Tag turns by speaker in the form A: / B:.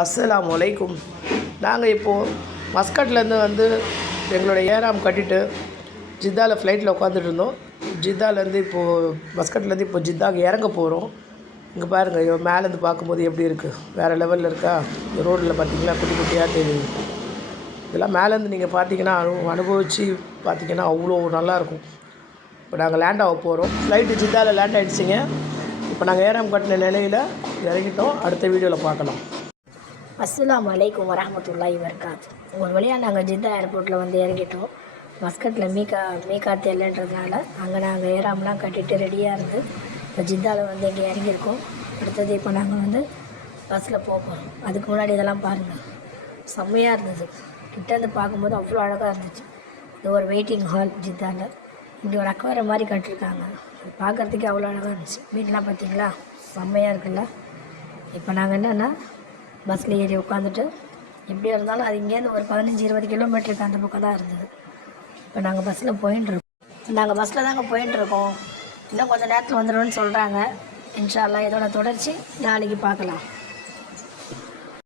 A: அஸ்லாம் அலைக்கும் நாங்கள் இப்போது மஸ்கட்லேருந்து வந்து எங்களோட ஏராம் கட்டிட்டு ஜித்தாவில் ஃப்ளைட்டில் உட்காந்துட்டு இருந்தோம் ஜித்தாலேருந்து இப்போது மஸ்கட்லேருந்து இப்போ ஜித்தாக்கு இறங்க போகிறோம் இங்கே பாருங்கள் இவன் மேலேருந்து பார்க்கும்போது எப்படி இருக்குது வேறு லெவலில் இருக்கா? ரோட்டில் பார்த்திங்கன்னா குட்டி குட்டியாக தெரியுது. இதெல்லாம் மேலேருந்து நீங்கள் பார்த்தீங்கன்னா அனு அனுபவித்து பார்த்தீங்கன்னா அவ்வளோ நல்லாயிருக்கும் இப்போ நாங்கள் லேண்ட் ஆக போகிறோம் ஃப்ளைட்டு ஜித்தாவில் லேண்ட் ஆகிடுச்சிங்க இப்போ நாங்கள் ஏராம் கட்டின நிலையில் இறங்கிட்டோம். அடுத்த வீடியோவில் பார்க்கலாம்.
B: அஸ்லாம் அலைக்கும் வரஹமத்துல்லாஹி வர்காத் ஒரு வழியாக நாங்கள் ஜித்தா ஏர்போர்ட்டில் வந்து இறங்கிட்டோம். மஸ்கட்டில் மீகா மீகாத்து இல்லைன்றதுனால அங்கே நாங்கள் ஏறாமலாம் கட்டிட்டு ரெடியாக இருந்து இப்போ ஜித்தாவில் வந்து இங்கே இறங்கியிருக்கோம். அடுத்தது இப்போ நாங்கள் வந்து பஸ்ஸில் போகிறோம். அதுக்கு முன்னாடி இதெல்லாம் பாருங்கள். செம்மையாக இருந்தது. கிட்டேருந்து பார்க்கும்போது அவ்வளோ அழகாக இருந்துச்சு. இது ஒரு வெயிட்டிங் ஹால் ஜித்தாவில் இங்கே ஒரு அக்வார மாதிரி கட்டியிருக்காங்க. பார்க்குறதுக்கே அவ்வளோ அழகாக இருந்துச்சு. வீட்டெலாம் பார்த்தீங்களா? செம்மையாக இருக்குல்ல? இப்போ நாங்கள் என்னென்னா பஸ்ஸில் ஏறி உட்காந்துட்டு எப்படியா இருந்தாலும் அது இங்கேருந்து ஒரு பதினஞ்சு இருபது கிலோமீட்டருக்கு அந்த பக்கம் தான் இருந்தது. இப்போ நாங்கள் பஸ்ஸில் போயின்ட்டுருக்கோம் நாங்கள் பஸ்ஸில் தாங்க போயின்ட்டுருக்கோம் இன்னும் கொஞ்சம் நேரத்தில் வந்துடும்னு சொல்கிறாங்க இன்ஷால்லாம் இதோட தொடர்ச்சி நாளைக்கு பார்க்கலாம்.